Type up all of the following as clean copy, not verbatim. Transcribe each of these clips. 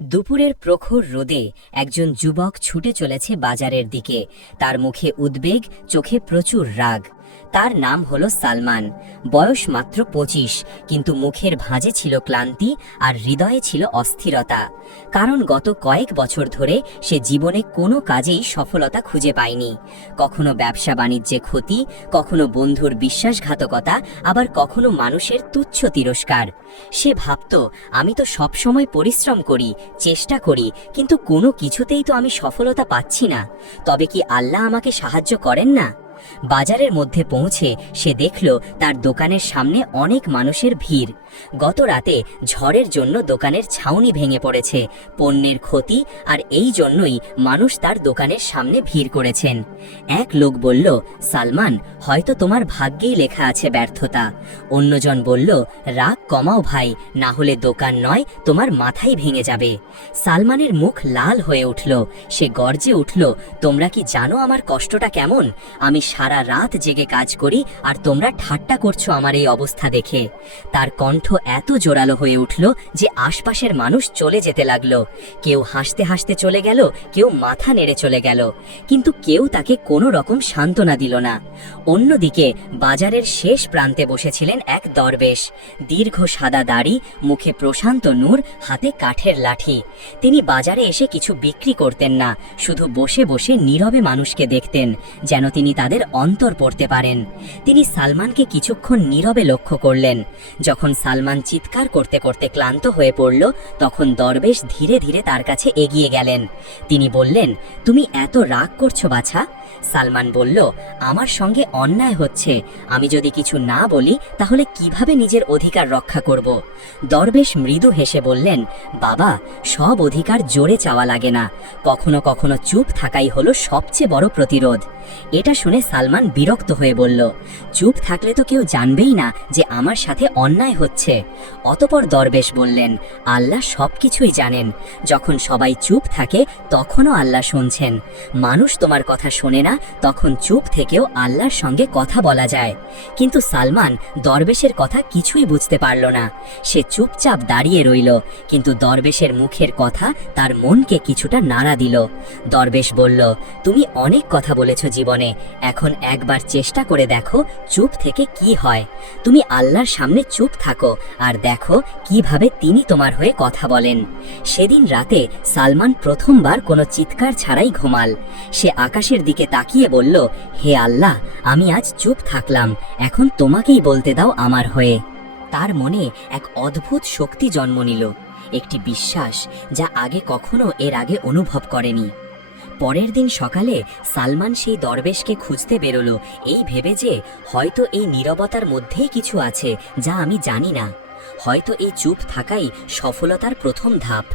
দুপুরের প্রখর রোদে একজন যুবক ছুটে চলেছে বাজারের দিকে। তার মুখে উদ্বেগ, চোখে প্রচুর রাগ। তার নাম হলো সালমান। বয়স মাত্র 25, কিন্তু মুখের ভাঁজে ছিল ক্লান্তি আর হৃদয়ে ছিল অস্থিরতা। কারণ গত কয়েক বছর ধরে সে জীবনে কোনো কাজেই সফলতা খুঁজে পায়নি। কখনো ব্যবসা বাণিজ্যে ক্ষতি, কখনো বন্ধুর বিশ্বাসঘাতকতা, আবার কখনো মানুষের তুচ্ছ তিরস্কার। সে ভাবত, আমি তো সবসময় পরিশ্রম করি, চেষ্টা করি, কিন্তু কোনো কিছুতেই তো আমি সফলতা পাচ্ছি না। তবে কি আল্লাহ আমাকে সাহায্য করেন না? বাজারের মধ্যে পৌঁছে সে দেখল তার দোকানের সামনে অনেক মানুষের ভিড়। গত রাতে ঝড়ের জন্য দোকানের ছাউনি ভেঙে পড়েছে, পণ্যের ক্ষতি, আর এই জন্যই মানুষ তার দোকানের সামনে ভিড় করেছেন। এক লোক বলল, সালমান, হয়তো তোমার ভাগ্যেই লেখা আছে ব্যর্থতা। অন্যজন বলল, রাগ কমাও ভাই, না হলে দোকান নয়, তোমার মাথাই ভেঙে যাবে। সালমানের মুখ লাল হয়ে উঠল। সে গর্জে উঠল, তোমরা কি জানো আমার কষ্টটা কেমন? আমি সারা রাত জেগে কাজ করি, আর তোমরা ঠাট্টা করছো আমার এই অবস্থা দেখে। তার কণ্ঠ এত জোরালো হয়ে উঠল যে আশপাশের মানুষ চলে যেতে লাগলো। কেউ হাসতে হাসতে চলে গেল, কেউ মাথা নেড়ে চলে গেল, কিন্তু কেউ তাকে কোনো রকম সান্ত্বনা দিল না। অন্যদিকে বাজারের শেষ প্রান্তে বসেছিলেন এক দরবেশ। দীর্ঘ সাদা দাড়ি, মুখে প্রশান্ত নূর, হাতে কাঠের লাঠি। তিনি বাজারে এসে কিছু বিক্রি করতেন না, শুধু বসে বসে নীরবে মানুষকে দেখতেন, যেন তিনি তাদের অন্তর পড়তে পারেন। তিনি সালমানকে কিছুক্ষণ নীরবে লক্ষ্য করলেন। যখন সালমান চিৎকার করতে করতে ক্লান্ত হয়ে পড়ল, তখন দরবেশ ধীরে ধীরে তার কাছে এগিয়ে গেলেন। তিনি বললেন, তুমি এত রাগ করছো বাছা? সালমান বলল, আমার সঙ্গে অন্যায় হচ্ছে, আমি যদি কিছু না বলি তাহলে কিভাবে নিজের অধিকার রক্ষা করব? দরবেশ মৃদু হেসে বললেন, বাবা, সব অধিকার জোরে চাওয়া লাগে না, কখনো কখনো চুপ থাকাই হলো সবচেয়ে বড় প্রতিরোধ। এটা শুনে সালমান বিরক্ত হয়ে বলল, চুপ থাকলে তো কেউ জানবেই না যে আমার সাথে অন্যায় হচ্ছে। অতঃপর দরবেশ বললেন, আল্লাহ সবকিছুই জানেন, যখন সবাই চুপ থাকে তখনও আল্লাহ শুনছেন। মানুষ তোমার কথা শোনে না, তখন চুপ থেকেও আল্লাহর সঙ্গে কথা বলা যায়। কিন্তু সালমান দরবেশের কথা কিছুই বুঝতে পারল না। সে চুপচাপ দাঁড়িয়ে রইল, কিন্তু দরবেশের মুখের কথা তার মনকে কিছুটা নাড়া দিল। দরবেশ বলল, তুমি অনেক কথা বলেছ জীবনে, এখন একবার চেষ্টা করে দেখো চুপ থেকে কি হয়। তুমি আল্লাহর সামনে চুপ থাকো আর দেখো কিভাবে তিনি তোমার হয়ে কথা বলেন। সেদিন রাতে সালমান প্রথমবার কোনো চিৎকার ছাড়াই ঘুমাল। সে আকাশের দিকে তাকিয়ে বলল, হে আল্লাহ, আমি আজ চুপ থাকলাম, এখন তোমাকেই বলতে দাও আমার হয়ে। তার মনে এক অদ্ভুত শক্তি জন্ম নিল, একটি বিশ্বাস যা আগে কখনো এর আগে অনুভব করেনি। পরের দিন সকালে সালমান সেই দরবেশকে খুঁজতে বেরোলো, এই ভেবে যে হয়তো এই নীরবতার মধ্যেই কিছু আছে যা আমি জানি না। হয়তো এই চুপ থাকাই সফলতার প্রথম ধাপ।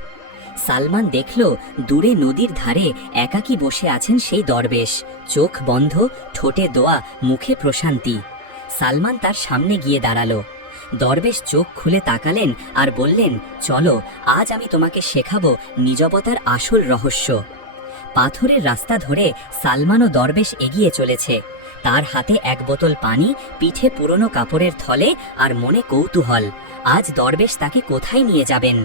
সালমান দেখল দূরে নদীর ধারে একাকী বসে আছেন সেই দরবেশ, চোখ বন্ধ, ঠোঁটে দোয়া, মুখে প্রশান্তি। সালমান তার সামনে গিয়ে দাঁড়ালো। দরবেশ চোখ খুলে তাকালেন আর বললেন, চলো, আজ আমি তোমাকে শেখাবো নীরবতার আসল রহস্য। পাথরের রাস্তা ধরে সালমান ও দরবেশ এগিয়ে চলেছে। তার হাতে এক বোতল পানি, পিঠে পুরনো কাপড়ের থলে, আর মনে কৌতূহল, আজ দরবেশ তাকে কোথায় নিয়ে যাবেন।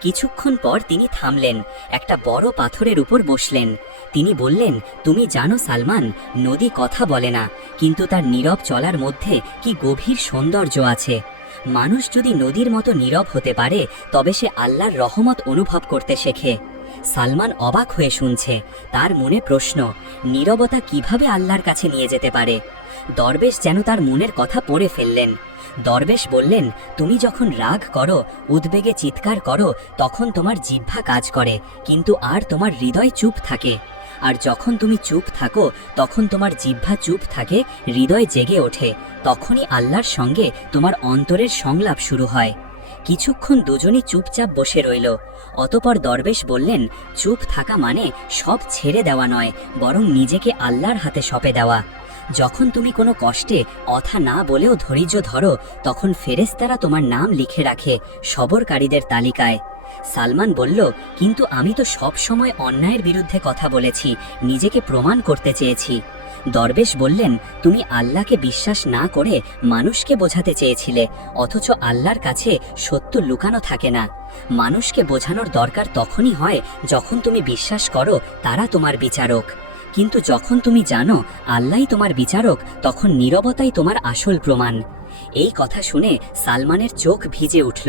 কিছুক্ষণ পর তিনি থামলেন, একটা বড় পাথরের উপর বসলেন। তিনি বললেন, তুমি জানো সালমান, নদী কথা বলে না, কিন্তু তার নীরব চলার মধ্যে কি গভীর সৌন্দর্য আছে। মানুষ যদি নদীর মতো নীরব হতে পারে, তবে সে আল্লাহর রহমত অনুভব করতে শেখে। সালমান অবাক হয়ে শুনছে, তার মনে প্রশ্ন, নীরবতা কিভাবে আল্লাহর কাছে নিয়ে যেতে পারে? দরবেশ যেন তার মনের কথা পড়ে ফেললেন। দরবেশ বললেন, তুমি যখন রাগ করো, উদ্বেগে চিৎকার করো, তখন তোমার জিহ্বা কাজ করে, কিন্তু আর তোমার হৃদয় চুপ থাকে। আর যখন তুমি চুপ থাকো, তখন তোমার জিহ্বা চুপ থাকে, হৃদয় জেগে ওঠে, তখনই আল্লাহর সঙ্গে তোমার অন্তরের সংলাপ শুরু হয়। কিছুক্ষণ দুজনই চুপচাপ বসে রইল। অতঃপর দরবেশ বললেন, চুপ থাকা মানে সব ছেড়ে দেওয়া নয়, বরং নিজেকে আল্লাহর হাতে সঁপে দেওয়া। যখন তুমি কোনো কষ্টে কথা না বলেও ধৈর্য ধরো, তখন ফেরেশতারা তোমার নাম লিখে রাখে সবরকারীদের তালিকায়। সালমান বলল, কিন্তু আমি তো সব সময় অন্যায়ের বিরুদ্ধে কথা বলেছি, নিজেকে প্রমাণ করতে চেয়েছি। দরবেশ বললেন, তুমি আল্লাহকে বিশ্বাস না করে মানুষকে বোঝাতে চেয়েছিলে, অথচ আল্লাহর কাছে সত্য লুকানো থাকে না। মানুষকে বোঝানোর দরকার তখনই হয় যখন তুমি বিশ্বাস করো তারা তোমার বিচারক। কিন্তু যখন তুমি জানো আল্লাহই তোমার বিচারক, তখন নীরবতাই তোমার আসল প্রমাণ। এই কথা শুনে সালমানের চোখ ভিজে উঠল।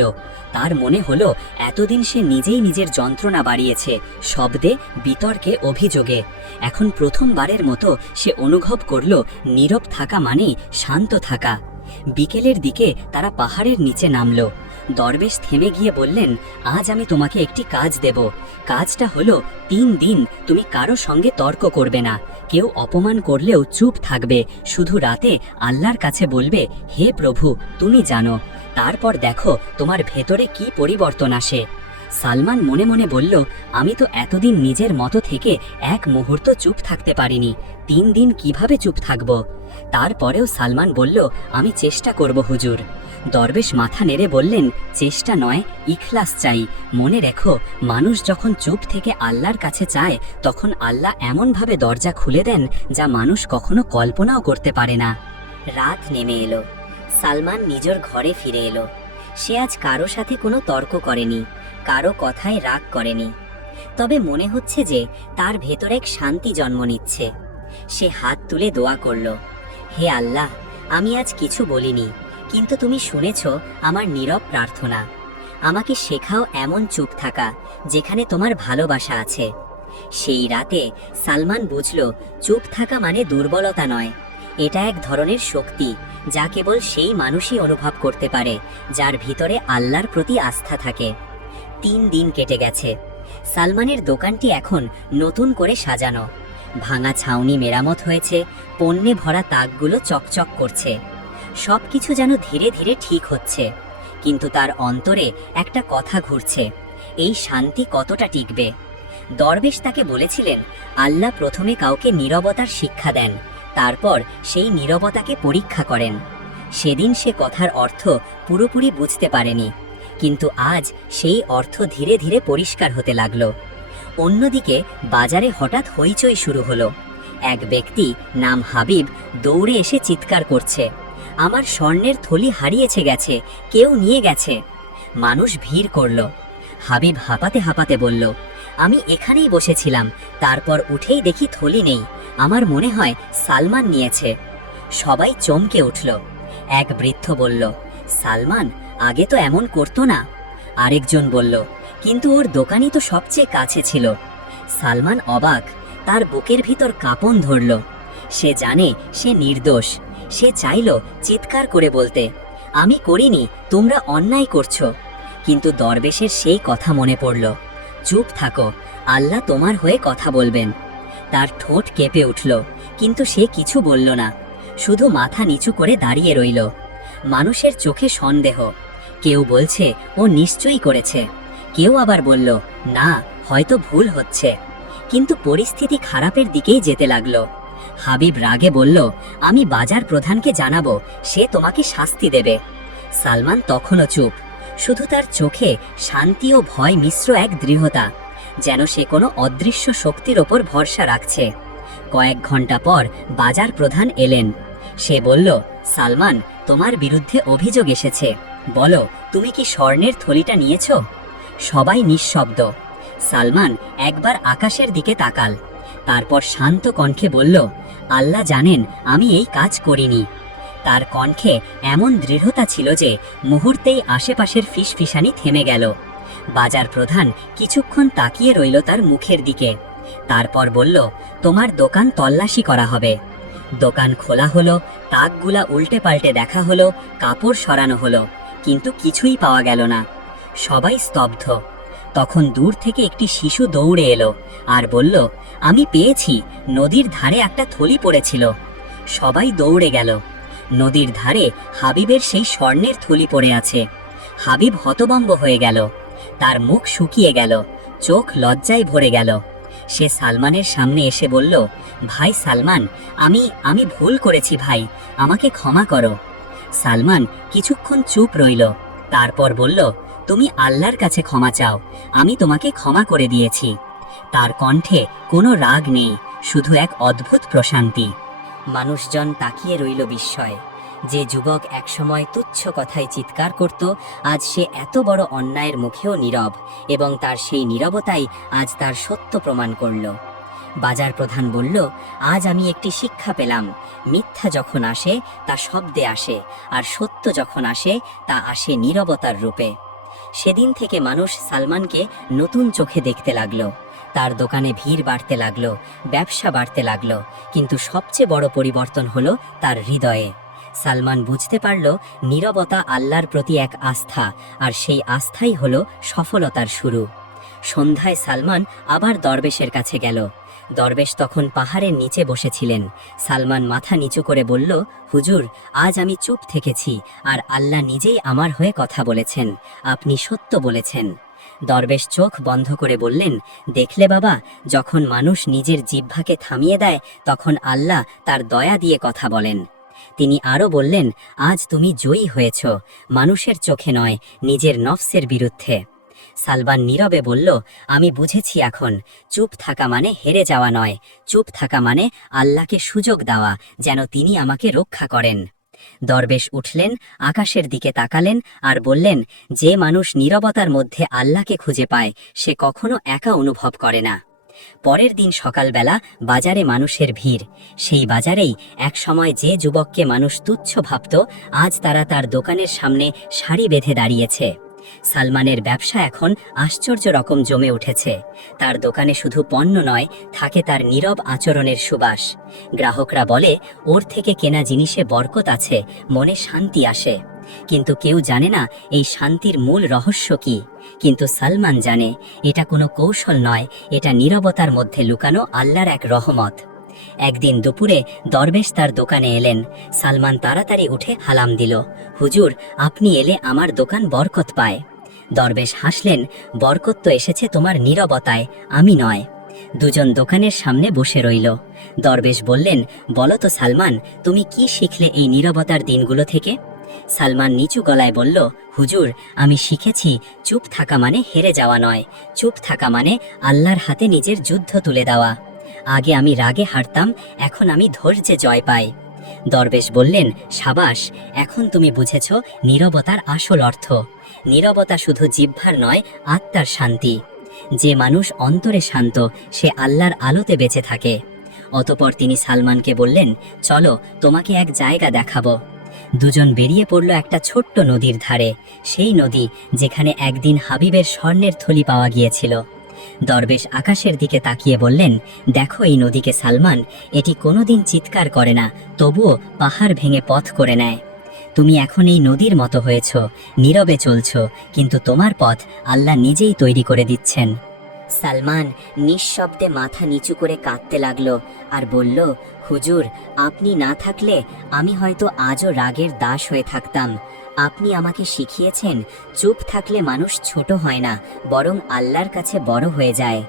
তার মনে হলো এতদিন সে নিজেই নিজের যন্ত্রণা বাড়িয়েছে, শব্দে, বিতর্কে, অভিযোগে। এখন প্রথমবারের মতো সে অনুভব করল নীরব থাকা মানেই শান্ত থাকা। বিকেলের দিকে তারা পাহাড়ের নিচে নামল। দরবেশ থেমে গিয়ে বললেন, আজ আমি তোমাকে একটি কাজ দেব। কাজটা হলো 3 দিন তুমি কারো সঙ্গে তর্ক করবে না, কেউ অপমান করলেও চুপ থাকবে, শুধু রাতে আল্লাহর কাছে বলবে, হে প্রভু তুমি জানো। তারপর দেখো তোমার ভেতরে কি পরিবর্তন আসে। সালমান মনে মনে বলল, আমি তো এতদিন নিজের মতো থেকে এক মুহূর্ত চুপ থাকতে পারিনি, 3 দিন কিভাবে চুপ থাকব? তারপরেও সালমান বলল, আমি চেষ্টা করব হুজুর। দরবেশ মাথা নেড়ে বললেন, চেষ্টা নয়, ইখলাস চাই। মনে রেখো, মানুষ যখন চুপ থেকে আল্লাহর কাছে চায়, তখন আল্লাহ এমনভাবে দরজা খুলে দেন যা মানুষ কখনো কল্পনাও করতে পারে না। রাত নেমে এলো। সালমান নিজের ঘরে ফিরে এলো। সে আজ কারো সাথে কোনো তর্ক করেনি, কারো কথায় রাগ করেনি। তবে মনে হচ্ছে যে তার ভেতর এক শান্তি জন্ম নিচ্ছে। সে হাত তুলে দোয়া করল, হে আল্লাহ, আমি আজ কিছু বলিনি, কিন্তু তুমি শুনেছ আমার নীরব প্রার্থনা। আমাকে শেখাও এমন চুপ থাকা যেখানে তোমার ভালোবাসা আছে। সেই রাতে সালমান বুঝল, চুপ থাকা মানে দুর্বলতা নয়, এটা এক ধরনের শক্তি যা কেবল সেই মানুষই অনুভব করতে পারে যার ভিতরে আল্লাহর প্রতি আস্থা থাকে। 3 দিন কেটে গেছে। সালমানের দোকানটি এখন নতুন করে সাজানো। ভাঙা ছাউনি মেরামত হয়েছে, পণ্যে ভরা তাকগুলো চকচক করছে। সবকিছু যেন ধীরে ধীরে ঠিক হচ্ছে। কিন্তু তার অন্তরে একটা কথা ঘুরছে, এই শান্তি কতটা টিকবে? দরবেশ তাকে বলেছিলেন, আল্লাহ প্রথমে কাউকে নীরবতার শিক্ষা দেন, তারপর সেই নীরবতাকে পরীক্ষা করেন। সেদিন সে কথার অর্থ পুরোপুরি বুঝতে পারেনি, কিন্তু আজ সেই অর্থ ধীরে ধীরে পরিষ্কার হতে লাগলো। অন্যদিকে বাজারে হঠাৎ হইচই শুরু হলো। এক ব্যক্তি নাম হাবিব দৌড়ে এসে চিৎকার করছে, আমার স্বর্ণের থলি হারিয়েছে গেছে, কেউ নিয়ে গেছে। মানুষ ভিড় করল। হাবিব হাঁপাতে হাঁপাতে বলল, আমি এখানেই বসেছিলাম, তারপর উঠেই দেখি থলি নেই, আমার মনে হয় সালমান নিয়েছে। সবাই চমকে উঠল। এক বৃদ্ধ বলল, সালমান আগে তো এমন করতো না। আরেকজন বলল, কিন্তু ওর দোকানই তো সবচেয়ে কাছে ছিল। সালমান অবাক, তার বুকের ভিতর কাঁপন ধরল। সে জানে সে নির্দোষ। সে চাইল চিৎকার করে বলতে, আমি করিনি, তোমরা অন্যায় করছো। কিন্তু দরবেশের সেই কথা মনে পড়ল, চুপ থাকো, আল্লাহ তোমার হয়ে কথা বলবেন। তার ঠোঁট কেঁপে উঠল, কিন্তু সে কিছু বলল না, শুধু মাথা নিচু করে দাঁড়িয়ে রইল। মানুষের চোখে সন্দেহ, কেউ বলছে ও নিশ্চয়ই করেছে, কেউ আবার বলল, না, হয়তো ভুল হচ্ছে। কিন্তু পরিস্থিতি খারাপের দিকেই যেতে লাগলো। হাবিব রাগে বলল, আমি বাজার প্রধানকে জানাবো, সে তোমাকে শাস্তি দেবে। সালমান তখনও চুপ, শুধু তার চোখে শান্তি ও ভয় মিশ্র এক দৃঢ়তা, যেন সে কোনো অদৃশ্য শক্তির ওপর ভরসা রাখছে। কয়েক ঘন্টা পর বাজার প্রধান এলেন। সে বলল, সালমান, তোমার বিরুদ্ধে অভিযোগ এসেছে, বলো তুমি কি স্বর্ণের থলিটা নিয়েছ? সবাই নিঃশব্দ। সালমান একবার আকাশের দিকে তাকাল, তারপর শান্ত কণ্ঠে বলল, আল্লাহ জানেন আমি এই কাজ করিনি। তার কণ্ঠে এমন দৃঢ়তা ছিল যে মুহূর্তেই আশেপাশের ফিসফিসানি থেমে গেল। বাজার প্রধান কিছুক্ষণ তাকিয়ে রইল তার মুখের দিকে, তারপর বলল, তোমার দোকান তল্লাশি করা হবে। দোকান খোলা হলো, তাকগুলা উল্টে পাল্টে দেখা হলো, কাপড় সরানো হলো, কিন্তু কিছুই পাওয়া গেল না। সবাই স্তব্ধ। তখন দূর থেকে একটি শিশু দৌড়ে এলো আর বলল, আমি পেয়েছি, নদীর ধারে একটা থলি পড়েছিল। সবাই দৌড়ে গেল। নদীর ধারে হাবিবের সেই স্বর্ণের থলি পড়ে আছে। হাবিব হতভম্ব হয়ে গেল, তার মুখ শুকিয়ে গেল, চোখ লজ্জায় ভরে গেল। সে সালমানের সামনে এসে বলল, ভাই সালমান, আমি ভুল করেছি ভাই, আমাকে ক্ষমা করো। সালমান কিছুক্ষণ চুপ রইল, তারপর বলল, তুমি আল্লাহর কাছে ক্ষমা চাও, আমি তোমাকে ক্ষমা করে দিয়েছি। তার কণ্ঠে কোনো রাগ নেই, শুধু এক অদ্ভুত প্রশান্তি। মানুষজন তাকিয়ে রইল বিস্ময়ে। যে যুবক একসময় তুচ্ছ কথায় চিৎকার করত, আজ সে এত বড় অন্যায়ের মুখেও নীরব, এবং তার সেই নীরবতাই আজ তার সত্য প্রমাণ করল। বাজার প্রধান বলল, আজ আমি একটি শিক্ষা পেলাম, মিথ্যা যখন আসে তা শব্দে আসে, আর সত্য যখন আসে তা আসে নীরবতার রূপে। সেদিন থেকে মানুষ সালমানকে নতুন চোখে দেখতে লাগলো। তার দোকানে ভিড় বাড়তে লাগলো, ব্যবসা বাড়তে লাগলো, কিন্তু সবচেয়ে বড় পরিবর্তন হলো তার হৃদয়ে। সালমান বুঝতে পারল নীরবতা আল্লাহর প্রতি এক আস্থা, আর সেই আস্থাই হলো সফলতার শুরু। সন্ধ্যায় সালমান আবার দরবেশের কাছে গেল। দরবেশ তখন পাহাড়ের নিচে বসেছিলেন। সালমান মাথা নিচু করে বলল, হুজুর, আজ আমি চুপ থেকেছি, আর আল্লাহ নিজেই আমার হয়ে কথা বলেছেন। আপনি সত্য বলেছেন। দরবেশ চোখ বন্ধ করে বললেন, দেখলে বাবা, যখন মানুষ নিজের জিহ্বাকে থামিয়ে দেয় তখন আল্লাহ তার দয়া দিয়ে কথা বলেন। তিনি আরও বললেন, আজ তুমি জয়ী হয়েছ, মানুষের চোখে নয়, নিজের নফসের বিরুদ্ধে। সালমান নীরবে বলল, আমি বুঝেছি এখন, চুপ থাকা মানে হেরে যাওয়া নয়, চুপ থাকা মানে আল্লাহকে সুযোগ দেওয়া যেন তিনি আমাকে রক্ষা করেন। দরবেশ উঠলেন, আকাশের দিকে তাকালেন, আর বললেন, যে মানুষ নীরবতার মধ্যে আল্লাহকে খুঁজে পায় সে কখনো একা অনুভব করে না। পরের দিন সকালবেলা বাজারে মানুষের ভিড়। সেই বাজারেই একসময় যে যুবককে মানুষ তুচ্ছ ভাবত, আজ তারা তার দোকানের সামনে সারি বেঁধে দাঁড়িয়েছে। সালমানের ব্যবসা এখন আশ্চর্য রকম জমে উঠেছে। তার দোকানে শুধু পণ্য নয়, থাকে তার নীরব আচরণের সুবাস। গ্রাহকরা বলে, ওর থেকে কেনা জিনিসে বরকত আছে, মনে শান্তি আসে। কিন্তু কেউ জানে না এই শান্তির মূল রহস্য কি। কিন্তু সালমান জানে, এটা কোনো কৌশল নয়, এটা নীরবতার মধ্যে লুকানো আল্লাহর এক রহমত। একদিন দুপুরে দরবেশ তার দোকানে এলেন। সালমান তাড়াতাড়ি উঠে হালাম দিল, হুজুর, আপনি এলে আমার দোকান বরকত পায়। দরবেশ হাসলেন, বরকত তো এসেছে তোমার নীরবতায়, আমি নয়। দুজন দোকানের সামনে বসে রইল। দরবেশ বললেন, বলো তো সালমান, তুমি কি শিখলে এই নীরবতার দিনগুলো থেকে? সালমান নিচু গলায় বলল, হুজুর, আমি শিখেছি চুপ থাকা মানে হেরে যাওয়া নয়, চুপ থাকা মানে আল্লাহর হাতে নিজের যুদ্ধ তুলে দেওয়া। আগে আমি রাগে হারতাম, এখন আমি ধৈর্যে জয় পাই। দরবেশ বললেন, সাবাস, এখন তুমি বুঝেছ নীরবতার আসল অর্থ। নীরবতা শুধু জিহ্বার নয়, আত্মার শান্তি। যে মানুষ অন্তরে শান্ত সে আল্লাহর আলোতে বেঁচে থাকে। অতঃপর তিনি সালমানকে বললেন, চলো, তোমাকে এক জায়গা দেখাবো। দুজন বেরিয়ে পড়ল একটা ছোট্ট নদীর ধারে, সেই নদী যেখানে একদিন হাবিবের স্বর্ণের থলি পাওয়া গিয়েছিল। দরবেশ আকাশের দিকে তাকিয়ে বললেন, দেখো এই নদীকে সালমান, এটি কোনোদিন চিৎকার করে না, তবুও পাহাড় ভেঙে পথ করে নেয়। তুমি এখন এই নদীর মতো হয়েছ, নীরবে চলছ, কিন্তু তোমার পথ আল্লাহ নিজেই তৈরি করে দিচ্ছেন। সালমান নিঃশব্দে মাথা নিচু করে কাঁদতে লাগলো আর বলল, হুজুর, আপনি না থাকলে আমি হয়তো আজও রাগের দাস হয়ে থাকতাম। আপনি আমাকে শিখিয়েছেন চুপ থাকলে মানুষ ছোট হয় না, বরং আল্লাহর কাছে বড় হয়ে যায়।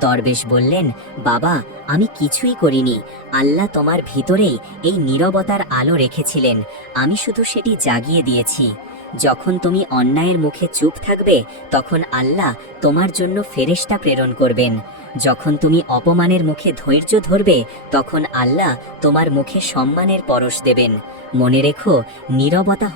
দরবেশ বললেন, বাবা, আমি কিছুই করিনি, আল্লাহ তোমার ভিতরেই এই নীরবতার আলো রেখেছিলেন, আমি শুধু সেটি জাগিয়ে দিয়েছি। যখন তুমি অন্যায়ের মুখে চুপ থাকবে তখন আল্লাহ তোমার জন্য ফেরেশতা প্রেরণ করবেন। যখন তুমি অপমানের মুখে ধৈর্য ধরবে তখন আল্লাহ তোমার মুখে সম্মানের পরশ দেবেন। মনে রেখো, নীরবতা